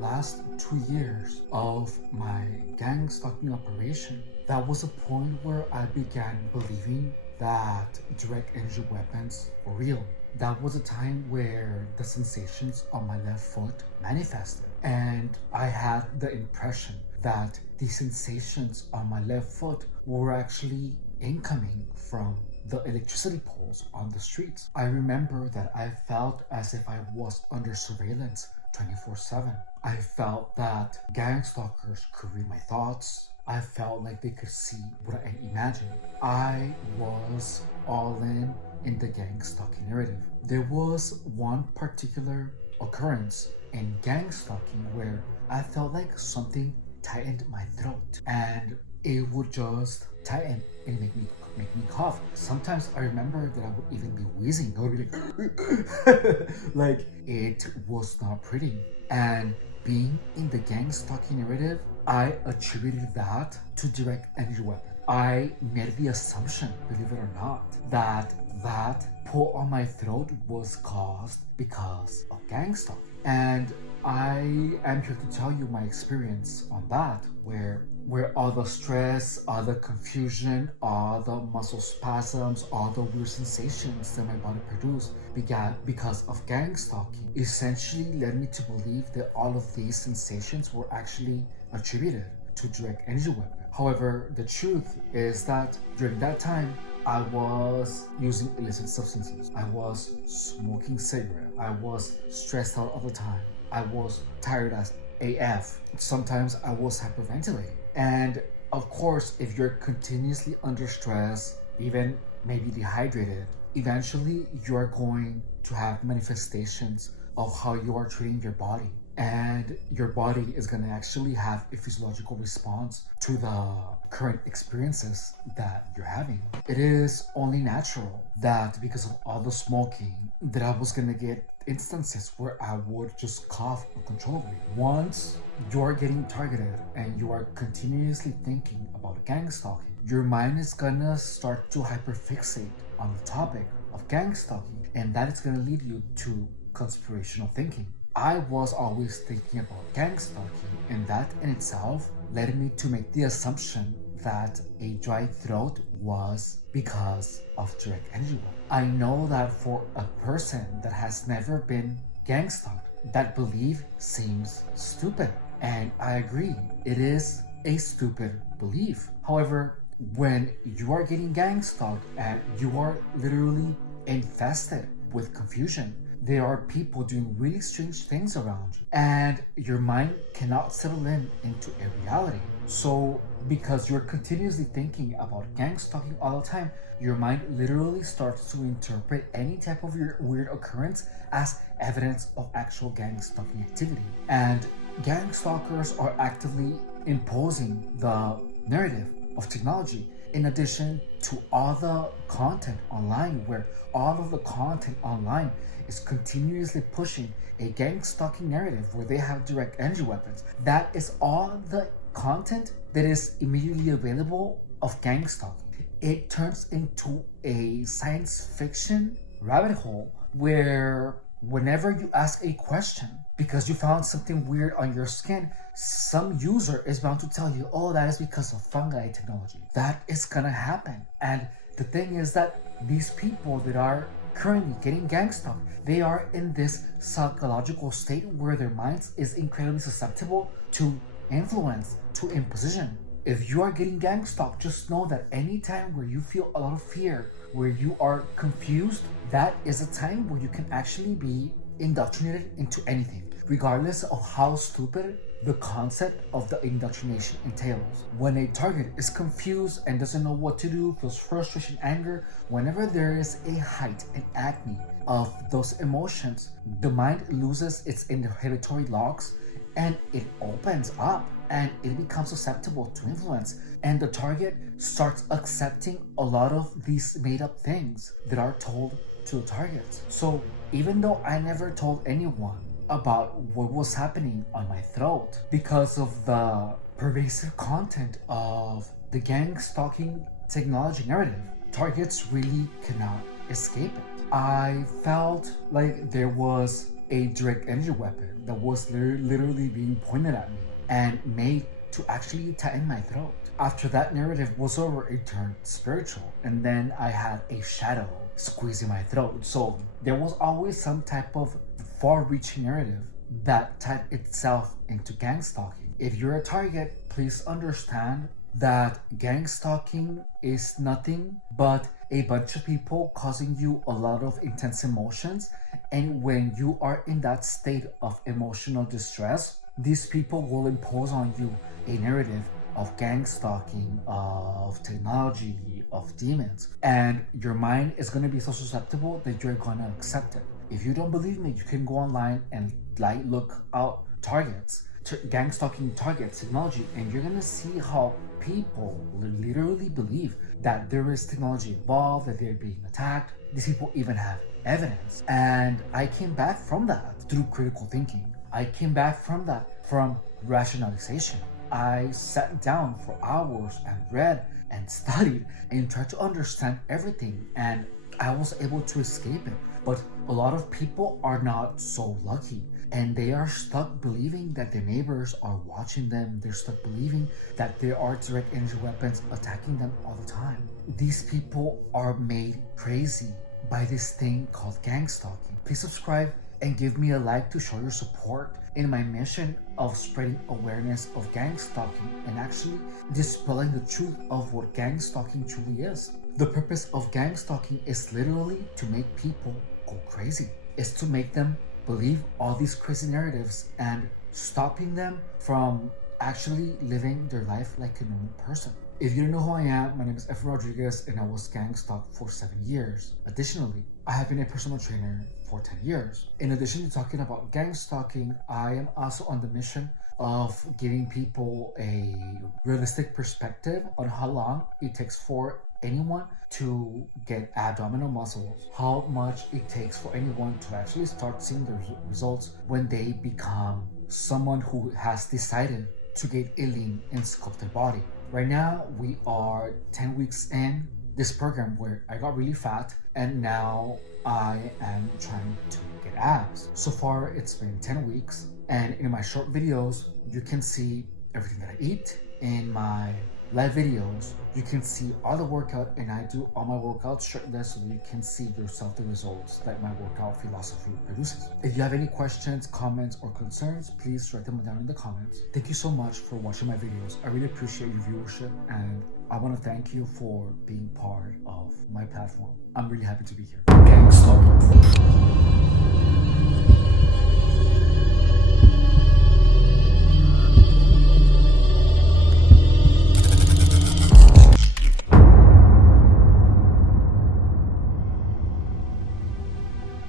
last 2 years of my gang stalking operation, that was a point where I began believing that direct energy weapons were real. That was a time where the sensations on my left foot manifested, and I had the impression that the sensations on my left foot were actually incoming from the electricity poles on the streets. I remember that I felt as if I was under surveillance 24/7. I felt that gang stalkers could read my thoughts. I felt like they could see what I imagined. I was all in the gang stalking narrative. There was one particular occurrence in gang stalking where I felt like something tightened my throat, and it would just tighten and make me cough. Sometimes I remember that I would even be wheezing. I would be like, like it was not pretty. And being in the gang stalking narrative, I attributed that to direct energy weapon. I made the assumption, believe it or not, that pull on my throat was caused because of gang stalking. And I am here to tell you my experience on that, where all the stress, all the confusion, all the muscle spasms, all the weird sensations that my body produced began because of gang stalking, essentially led me to believe that all of these sensations were actually attributed to direct energy weapon. However, the truth is that during that time, I was using illicit substances. I was smoking cigarette. I was stressed out all the time. I was tired as AF. Sometimes I was hyperventilating. And of course, if you're continuously under stress, even maybe dehydrated, eventually you're going to have manifestations of how you are treating your body. And your body is going to actually have a physiological response to the current experiences that you're having. It is only natural that because of all the smoking that I was going to get instances where I would just cough uncontrollably. Once you're getting targeted and you are continuously thinking about gang stalking, your mind is gonna start to hyperfixate on the topic of gang stalking, and that is gonna lead you to conspirational thinking. I was always thinking about gang stalking, and that in itself led me to make the assumption that a dry throat was because of direct energy weapon. I know that for a person that has never been gang stalked, that belief seems stupid. And I agree, it is a stupid belief. However, when you are getting gang stalked and you are literally infested with confusion, there are people doing really strange things around you, and your mind cannot settle into a reality. So because you're continuously thinking about gang stalking all the time, your mind literally starts to interpret any type of your weird occurrence as evidence of actual gang stalking activity. And gang stalkers are actively imposing the narrative of technology, in addition to all the content online, where all of the content online is continuously pushing a gang stalking narrative where they have direct energy weapons. That is all the content that is immediately available of gang stalking. It turns into a science fiction rabbit hole where whenever you ask a question because you found something weird on your skin, some user is bound to tell you, oh, that is because of fungi technology. That is gonna happen. And the thing is that these people that are currently getting gang stalked, they are in this psychological state where their minds is incredibly susceptible to influence, to imposition. If you are getting gang stalked, just know that any time where you feel a lot of fear, where you are confused, that is a time where you can actually be indoctrinated into anything, regardless of how stupid the concept of the indoctrination entails. When a target is confused and doesn't know what to do, feels frustration, anger, whenever there is a height and acne of those emotions, the mind loses its inhibitory locks and it opens up and it becomes susceptible to influence, and the target starts accepting a lot of these made up things that are told to the target. So even though I never told anyone about what was happening on my throat, because of the pervasive content of the gang stalking technology narrative, targets really cannot escape it. I felt like there was a direct energy weapon that was literally being pointed at me and made to actually tighten my throat. After that narrative was over, it turned spiritual, and then I had a shadow squeezing my throat. So there was always some type of far-reaching narrative that tied itself into gang stalking. If you're a target, please understand that gang stalking is nothing but a bunch of people causing you a lot of intense emotions, and when you are in that state of emotional distress, these people will impose on you a narrative of gang stalking, of technology, of demons, and your mind is going to be so susceptible that you're going to accept it. If you don't believe me, you can go online and look out targets, gang stalking targets, technology, and you're going to see how people literally believe that there is technology involved, that they're being attacked. These people even have evidence. And I came back from that through critical thinking. I came back from that from rationalization. I sat down for hours and read and studied and tried to understand everything, and I was able to escape it. But a lot of people are not so lucky, and they are stuck believing that their neighbors are watching them. They're stuck believing that there are direct energy weapons attacking them all the time. These people are made crazy by this thing called gang stalking. Please subscribe and give me a like to show your support in my mission of spreading awareness of gang stalking and actually dispelling the truth of what gang stalking truly is. The purpose of gang stalking is literally to make people go crazy. It's to make them believe all these crazy narratives and stopping them from actually living their life like a normal person. If you don't know who I am, my name is Efren Rodriguez, and I was gang stalked for 7 years. Additionally, I have been a personal trainer for 10 years. In addition to talking about gang stalking, I am also on the mission of giving people a realistic perspective on how long it takes for anyone to get abdominal muscles, how much it takes for anyone to actually start seeing the results when they become someone who has decided to get a lean and sculpted body. Right now, we are 10 weeks in this program where I got really fat, and now I am trying to get abs. So far, it's been 10 weeks, and in my short videos, you can see everything that I eat. In my live videos, you can see all the workout, and I do all my workouts shirtless so that you can see yourself the results that my workout philosophy produces. If you have any questions, comments, or concerns, please write them down in the comments. Thank you so much for watching my videos. I really appreciate your viewership, and I want to thank you for being part of my platform. I'm really happy to be here. Gang stalking.